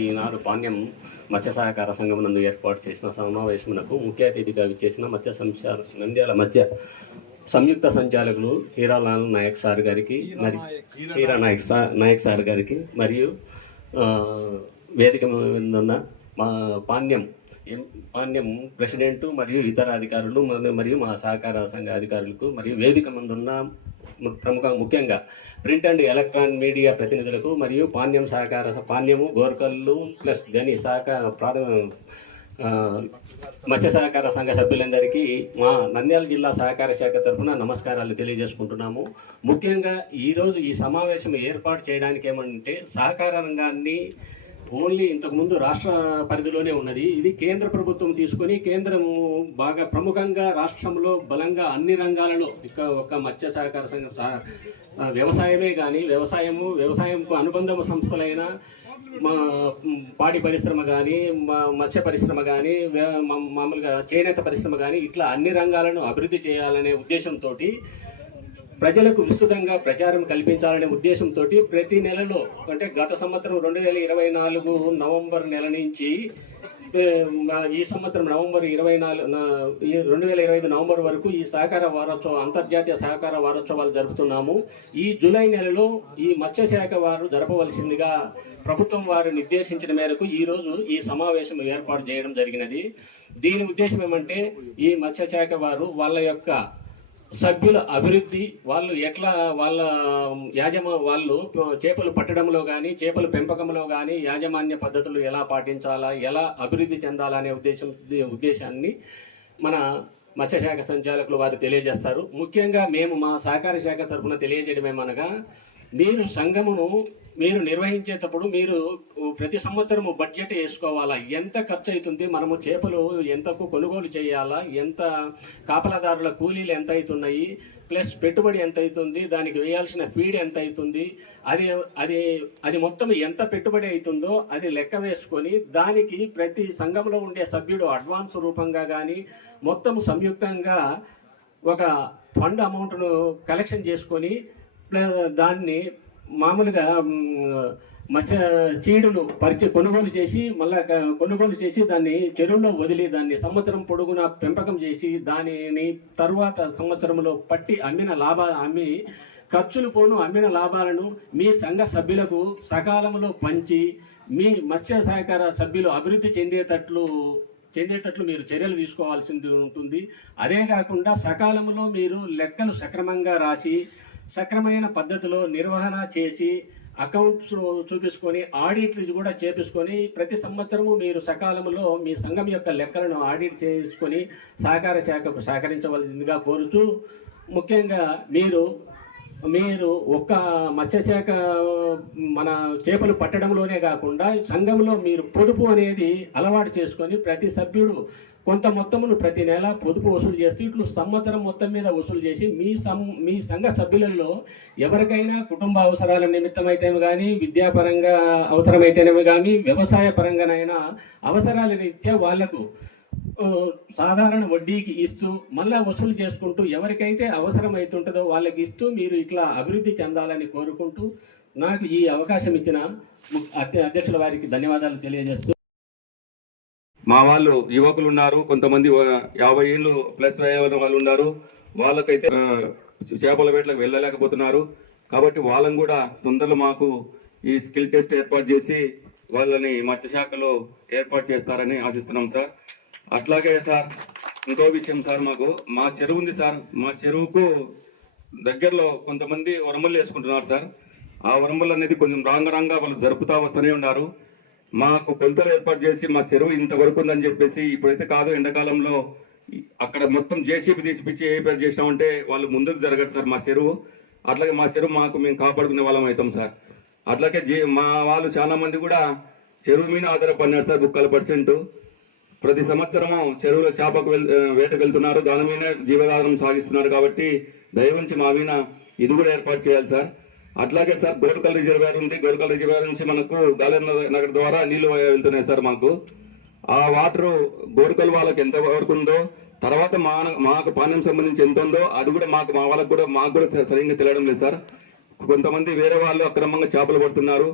ఈనాడు పాణ్యం మత్స్య సహకార సంఘం నందు ఏర్పాటు చేసిన సమావేశమునకు ముఖ్య అతిథిగా విచ్చేసిన మత్స్య సంచార నంద్యాల మధ్య సంయుక్త సంచాలకులు హీరాలాల్ నాయక్ సార్ గారికి మరి హీరా నాయక్ సార్ నాయక్ సార్ గారికి మరియు వేదిక ఉన్న మా పాణ్యం పాణ్యం ప్రెసిడెంట్ మరియు ఇతర అధికారులు మరియు మా సహకార సంఘ అధికారులకు మరియు వేదిక ముందున్న ప్రముఖ ముఖ్యంగా ప్రింట్ అండ్ ఎలక్ట్రానిక్ మీడియా ప్రతినిధులకు మరియు పాణ్యం సహకార పాణ్యము గోర్కల్లు ప్లస్ గని సహకార ప్రాథమిక మత్స్య సహకార సంఘ సభ్యులందరికీ మా నంద్యాల జిల్లా సహకార శాఖ తరఫున నమస్కారాలు తెలియజేసుకుంటున్నాము. ముఖ్యంగా ఈరోజు ఈ సమావేశం ఏర్పాటు చేయడానికి ఏమంటే సహకార రంగాన్ని ఓన్లీ ఇంతకుముందు రాష్ట్ర పరిధిలోనే ఉన్నది. ఇది కేంద్ర ప్రభుత్వం తీసుకొని కేంద్రము బాగా ప్రముఖంగా రాష్ట్రంలో బలంగా అన్ని రంగాలలో ఇక ఒక మత్స్య సహకార సంఘం వ్యవసాయమే కానీ వ్యవసాయము వ్యవసాయంకు అనుబంధ సంస్థలైన మా పాడి పరిశ్రమ కానీ మా మత్స్య పరిశ్రమ కానీ మామూలుగా చేనేత పరిశ్రమ కానీ ఇట్లా అన్ని రంగాలను అభివృద్ధి చేయాలనే ఉద్దేశంతో ప్రజలకు విస్తృతంగా ప్రచారం కల్పించాలనే ఉద్దేశంతో ప్రతి నెలలో అంటే గత సంవత్సరం రెండు వేల ఇరవై నాలుగు నవంబర్ నెల నుంచి ఈ సంవత్సరం నవంబర్ ఇరవై నాలుగు రెండు వేల ఇరవై ఐదు నవంబర్ వరకు ఈ సహకార వారోత్సవం అంతర్జాతీయ సహకార వారోత్సవాలు జరుపుతున్నాము. ఈ జూలై నెలలో ఈ మత్స్యశాఖ వారు జరపవలసిందిగా ప్రభుత్వం వారు నిర్దేశించిన మేరకు ఈరోజు ఈ సమావేశం ఏర్పాటు చేయడం జరిగినది. దీని ఉద్దేశం ఏమంటే ఈ మత్స్యశాఖ వారు వాళ్ళ యొక్క సభ్యుల అభివృద్ధి వాళ్ళు ఎట్లా వాళ్ళ యాజమా వాళ్ళు చేపలు పట్టడంలో కానీ చేపల పెంపకంలో కానీ యాజమాన్య పద్ధతులు ఎలా పాటించాలా ఎలా అభివృద్ధి చెందాలనే ఉద్దేశం ఉద్దేశాన్ని మన మత్స్యశాఖ సంచాలకులు వారు తెలియజేస్తారు. ముఖ్యంగా మేము మా సహకార శాఖ తరఫున తెలియజేయడం ఏమనగా మీరు సంఘమును మీరు నిర్వహించేటప్పుడు మీరు ప్రతి సంవత్సరము బడ్జెట్ వేసుకోవాలా? ఎంత ఖర్చు అవుతుంది మనము చేపలు ఎంతకు కొనుగోలు చేయాలా? ఎంత కాపలాదారుల కూలీలు ఎంత అవుతున్నాయి? ప్లస్ పెట్టుబడి ఎంత అవుతుంది? దానికి వేయాల్సిన ఫీడ్ ఎంత అవుతుంది? అది అది అది మొత్తం ఎంత పెట్టుబడి అవుతుందో అది లెక్క వేసుకొని దానికి ప్రతి సంఘంలో ఉండే సభ్యుడు అడ్వాన్స్ రూపంగా కానీ మొత్తం సంయుక్తంగా ఒక ఫండ్ అమౌంట్ను కలెక్షన్ చేసుకొని దాన్ని మామూలుగా మత్స్య సీడును పరిచి కొనుగోలు చేసి మళ్ళా కొనుగోలు చేసి దాన్ని చెరువులో వదిలి దాన్ని సంవత్సరం పొడుగునా పెంపకం చేసి దానిని తరువాత సంవత్సరంలో పట్టి అమ్మిన లాభ అమ్మి ఖర్చులు పోను అమ్మిన లాభాలను మీ సంఘ సభ్యులకు సకాలంలో పంచి మీ మత్స్య సహకార సభ్యులు అభివృద్ధి చెందేటట్లు చెందేటట్లు మీరు చర్యలు తీసుకోవాల్సింది ఉంటుంది. అదే కాకుండా సకాలంలో మీరు లెక్కలు సక్రమంగా రాసి సక్రమైన పద్ధతిలో నిర్వహణ చేసి అకౌంట్స్ చూపించుకొని ఆడిట్లు కూడా చేపించుకొని ప్రతి సంవత్సరము మీరు సకాలంలో మీ సంఘం యొక్క లెక్కలను ఆడిట్ చేసుకొని సహకార శాఖకు సహకరించవలసిందిగా కోరుతూ ముఖ్యంగా మీరు మీరు ఒక్క మత్స్యశాఖ మన చేపలు పట్టడంలోనే కాకుండా సంఘంలో మీరు పొదుపు అనేది అలవాటు చేసుకొని ప్రతి సభ్యుడు కొంత మొత్తమును ప్రతి నెల పొదుపు వసూలు చేస్తూ ఇట్లు సంవత్సరం మొత్తం మీద వసూలు చేసి మీ సం మీ సంఘ సభ్యులలో ఎవరికైనా కుటుంబ అవసరాల నిమిత్తమైతేమి కానీ విద్యాపరంగా అవసరమైతేనేమి కానీ వ్యవసాయ పరంగానైనా అవసరాల రీత్యా వాళ్ళకు సాధారణ వడ్డీకి ఇస్తూ మళ్ళా వసూలు చేసుకుంటూ ఎవరికైతే అవసరం అవుతుంటుందో వాళ్ళకి ఇస్తూ మీరు ఇట్లా అభివృద్ధి చెందాలని కోరుకుంటూ నాకు ఈ అవకాశం ఇచ్చిన అధ్య- అధ్యక్షుల వారికి ధన్యవాదాలు తెలియజేస్తూ మా వాళ్ళు యువకులు ఉన్నారు కొంతమంది యాభై ఏళ్ళు ప్లస్ అయ్యే వాళ్ళు ఉన్నారు. వాళ్ళకైతే చేపల వేటలకు వెళ్ళలేకపోతున్నారు. కాబట్టి వాళ్ళని కూడా తొందరలో మాకు ఈ స్కిల్ టెస్ట్ ఏర్పాటు చేసి వాళ్ళని మత్స్యశాఖలో ఏర్పాటు చేస్తారని ఆశిస్తున్నాం సార్. అట్లాగే సార్ ఇంకో విషయం సార్ మాకు. మా చెరువు ఉంది సార్. మా చెరువుకు దగ్గరలో కొంతమంది వరమలు వేసుకుంటున్నారు సార్. ఆ వరమలు అనేది కొంచెం రాంగ రాంగా వాళ్ళు జరుపుతా వస్తూనే ఉన్నారు. మాకు కొలతలు ఏర్పాటు చేసి మా చెరువు ఇంతవరకు ఉందని చెప్పేసి ఇప్పుడైతే కాదు ఎండాకాలంలో అక్కడ మొత్తం జేసీబీ తీసిపిచ్చి ఏర్పాటు చేసినామంటే వాళ్ళు ముందుకు జరగదు సార్ మా చెరువు. అట్లాగే మా చెరువు మాకు మేము కాపాడుకునే వాళ్ళం అవుతాం సార్. అట్లాగే మా వాళ్ళు చాలా మంది కూడా చెరువు మీద ఆధారపడినారు సార్ బుక్కల పర్సెంట్ ప్రతి సంవత్సరము చెరువులో చేపకు వేటకు వెళ్తున్నారు దాని మీద జీవనాధారం సాగిస్తున్నారు కాబట్టి దయవుంచి మా మీద ఇది కూడా ఏర్పాటు చేయాలి సార్. అట్లాగే సార్ గోరకల్ రిజర్వేర్ ఉంది. గోరకల్ రిజర్వేర్ నుంచి మనకు గాలేర్ నగర్ ద్వారా నీళ్ళు వెళ్తున్నాయి సార్ మాకు. ఆ వాటర్ గోరకల్ వాళ్ళకి ఎంత వరకు ఉందో తర్వాత మా మాకు పానీయం సంబంధించి ఎంత ఉందో అది కూడా మాకు మా వాళ్ళకి కూడా మాకు కూడా సరిగ్గా తెలియడం లేదు సార్. కొంతమంది వేరే వాళ్ళు అక్రమంగా చేపలు పడుతున్నారు.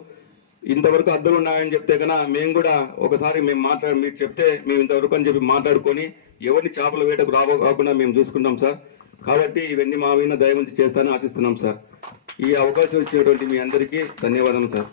ఇంతవరకు అద్దలు ఉన్నాయని చెప్తే కన్నా మేము కూడా ఒకసారి మేము మాట్లాడి మీరు చెప్తే మేము ఇంతవరకు అని చెప్పి మాట్లాడుకొని ఎవరిని చేపల వేటకు రాబో కాకుండా మేము చూసుకుంటాం సార్. కాబట్టి ఇవన్నీ మా మీద దయ ఉంచి చేస్తానని ఆశిస్తున్నాం సార్. ఈ అవకాశం ఇచ్చినటువంటి మీ అందరికీ ధన్యవాదం సార్.